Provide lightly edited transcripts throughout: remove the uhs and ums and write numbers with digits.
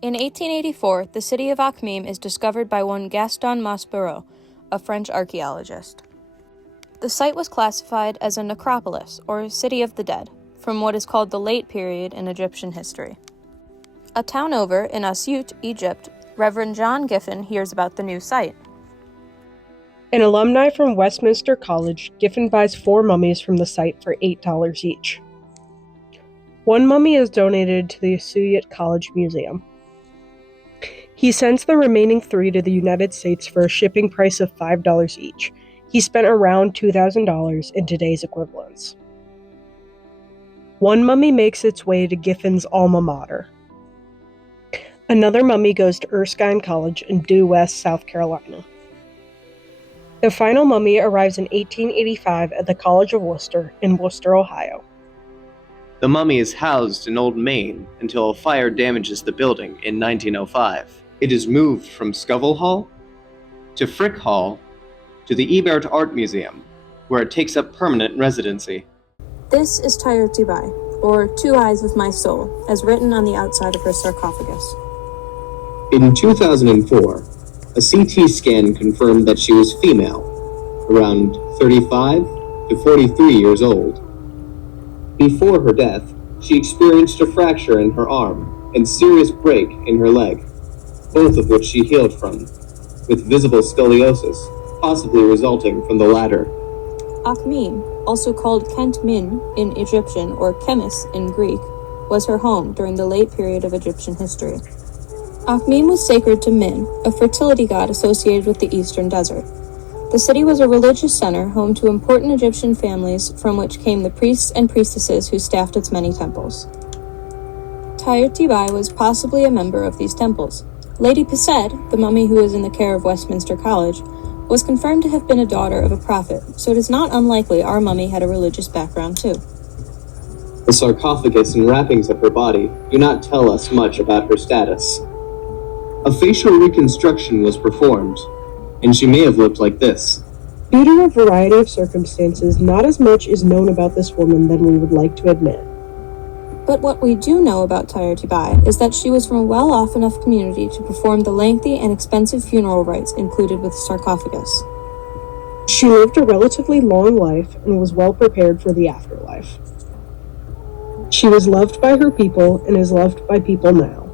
In 1884, the city of Akhmim is discovered by one Gaston Maspero, a French archaeologist. The site was classified as a necropolis, or city of the dead, from what is called the late period in Egyptian history. A town over in Asyut, Egypt, Reverend John Giffen hears about the new site. An alumni from Westminster College, Giffen buys 4 mummies from the site for $8 each. One mummy is donated to the Asyut College Museum. He sends the remaining 3 to the United States for a shipping price of $5 each. He spent around $2,000 in today's equivalents. One mummy makes its way to Giffen's alma mater. Another mummy goes to Erskine College in Due West, South Carolina. The final mummy arrives in 1885 at the College of Wooster in Wooster, Ohio. The mummy is housed in Old Main until a fire damages the building in 1905. It is moved from Scoville Hall to Frick Hall to the Ebert Art Museum, where it takes up permanent residency. This is Tyr Bai, or Two Eyes of My Soul, as written on the outside of her sarcophagus. In 2004, a CT scan confirmed that she was female, around 35 to 43 years old. Before her death, she experienced a fracture in her arm and serious break in her leg, both of which she healed from, with visible scoliosis, possibly resulting from the latter. Akhmim, also called Kent Min in Egyptian or Chemis in Greek, was her home during the late period of Egyptian history. Akhmim was sacred to Min, a fertility god associated with the eastern desert. The city was a religious center home to important Egyptian families from which came the priests and priestesses who staffed its many temples. Tyr Bai was possibly a member of these temples. Lady Pised, the mummy who was in the care of Westminster College, was confirmed to have been a daughter of a prophet, so it is not unlikely our mummy had a religious background too. The sarcophagus and wrappings of her body do not tell us much about her status. A facial reconstruction was performed, and she may have looked like this. Due to a variety of circumstances, not as much is known about this woman than we would like to admit. But what we do know about Tyr Bai is that she was from a well-off enough community to perform the lengthy and expensive funeral rites included with the sarcophagus. She lived a relatively long life and was well prepared for the afterlife. She was loved by her people and is loved by people now.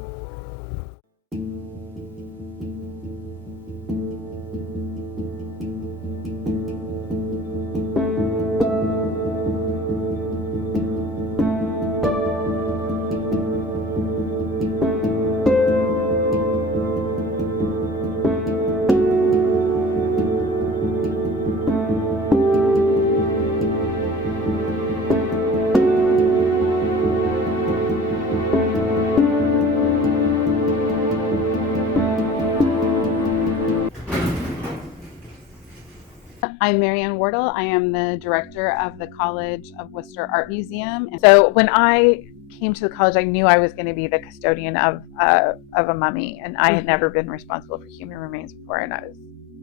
I'm Marianne Wardle. I am the director of the College of Wooster Art Museum. And so when I came to the college, I knew I was going to be the custodian of a mummy, and I had never been responsible for human remains before, and I was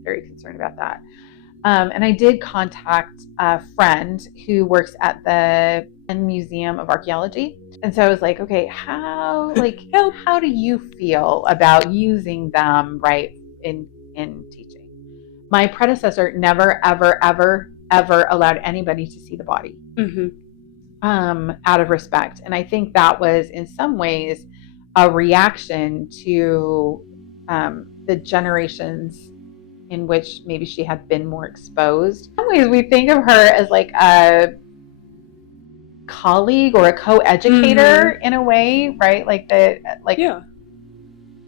very concerned about that. And I did contact a friend who works at the Museum of Archaeology. And so I was like, okay, how do you feel about using them, right, in teaching? My predecessor never, ever, ever, ever allowed anybody to see the body, out of respect. And I think that was, in some ways, a reaction to the generations in which maybe she had been more exposed. In some ways, we think of her as like a colleague or a co-educator in a way, right?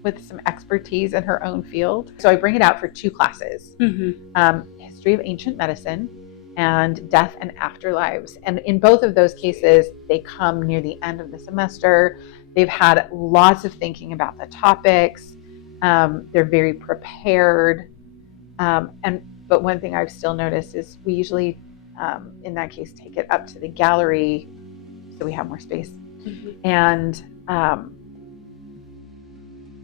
With some expertise in her own field. So I bring it out for 2 classes, History of Ancient Medicine and Death and Afterlives. And in both of those cases, they come near the end of the semester. They've had lots of thinking about the topics. They're very prepared. But one thing I've still noticed is we usually, in that case, take it up to the gallery so we have more space. And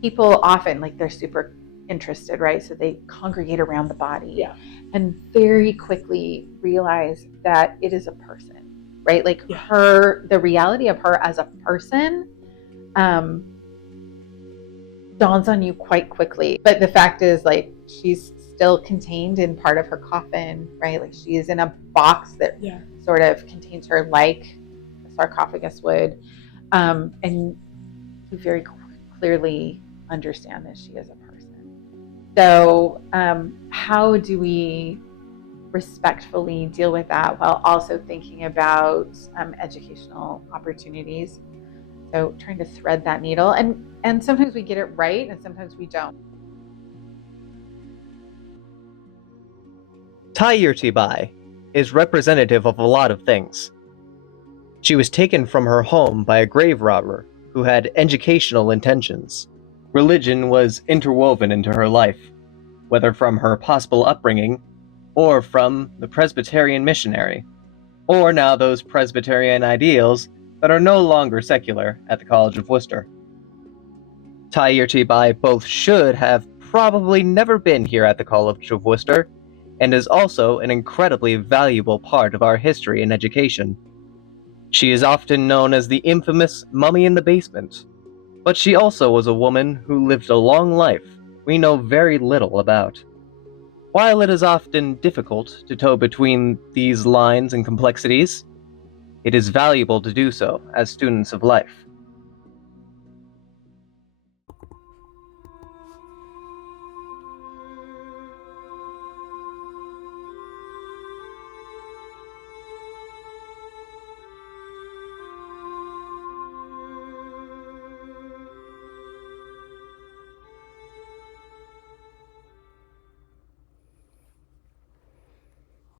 people often, they're super interested, right? So they congregate around the body and very quickly realize that it is a person, right? The reality of her as a person dawns on you quite quickly. But the fact is, like, she's still contained in part of her coffin, right? Like, she is in a box that sort of contains her like a sarcophagus would. And you very clearly understand that she is a person. So how do we respectfully deal with that while also thinking about educational opportunities? So trying to thread that needle, and sometimes we get it right and sometimes we don't. TyLynn is representative of a lot of things. She was taken from her home by a grave robber who had educational intentions. Religion was interwoven into her life, whether from her possible upbringing, or from the Presbyterian missionary, or now those Presbyterian ideals that are no longer secular at the College of Wooster. TyLynn both should have probably never been here at the College of Wooster, and is also an incredibly valuable part of our history and education. She is often known as the infamous Mummy in the Basement, but she also was a woman who lived a long life we know very little about. While it is often difficult to toe between these lines and complexities, it is valuable to do so as students of life.